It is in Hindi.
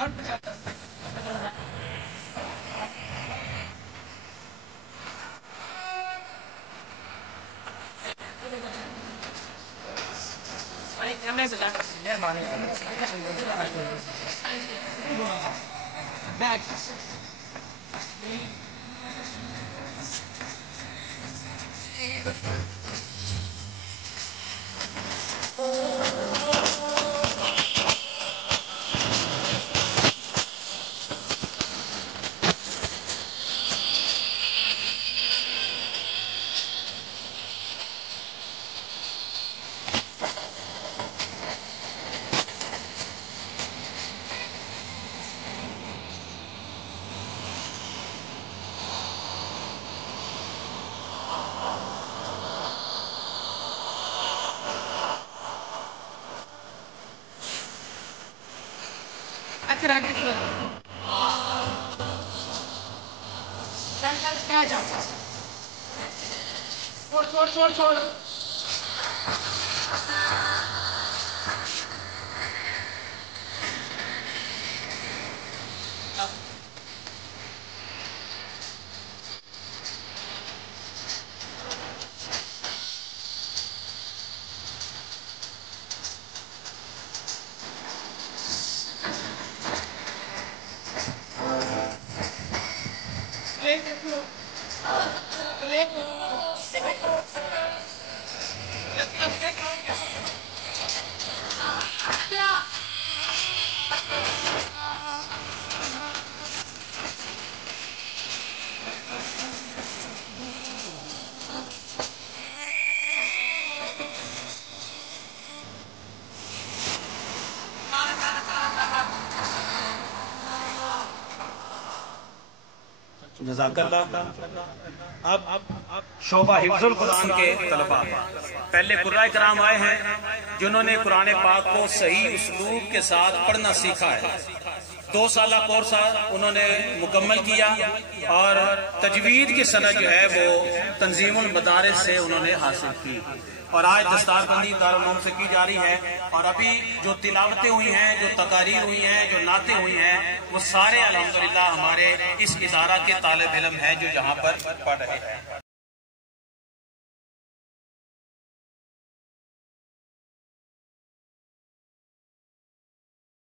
छोड़ अब शोभा हिफ्जुल कुरान के तलबा, पहले कुर्रा कराम आए हैं जिन्होंने कुरान पाक को सही उसलूब के साथ पढ़ना सीखा है। 2 साल कोर्स उन्होंने मुकम्मल किया और तजवीद की सनद जो है वो तंजीमुल मदारिस से उन्होंने हासिल की और आज दस्तारबंदी दारुलूम से की जा रही है। और अभी जो तिलावतें हुई हैं, जो तकारीर हुई हैं, जो नातें हुई हैं, वो सारे अल्हम्दुलिल्लाह हमारे इस इदारा के तालिब इल्म हैं जो यहाँ पर पढ़ रहे हैं।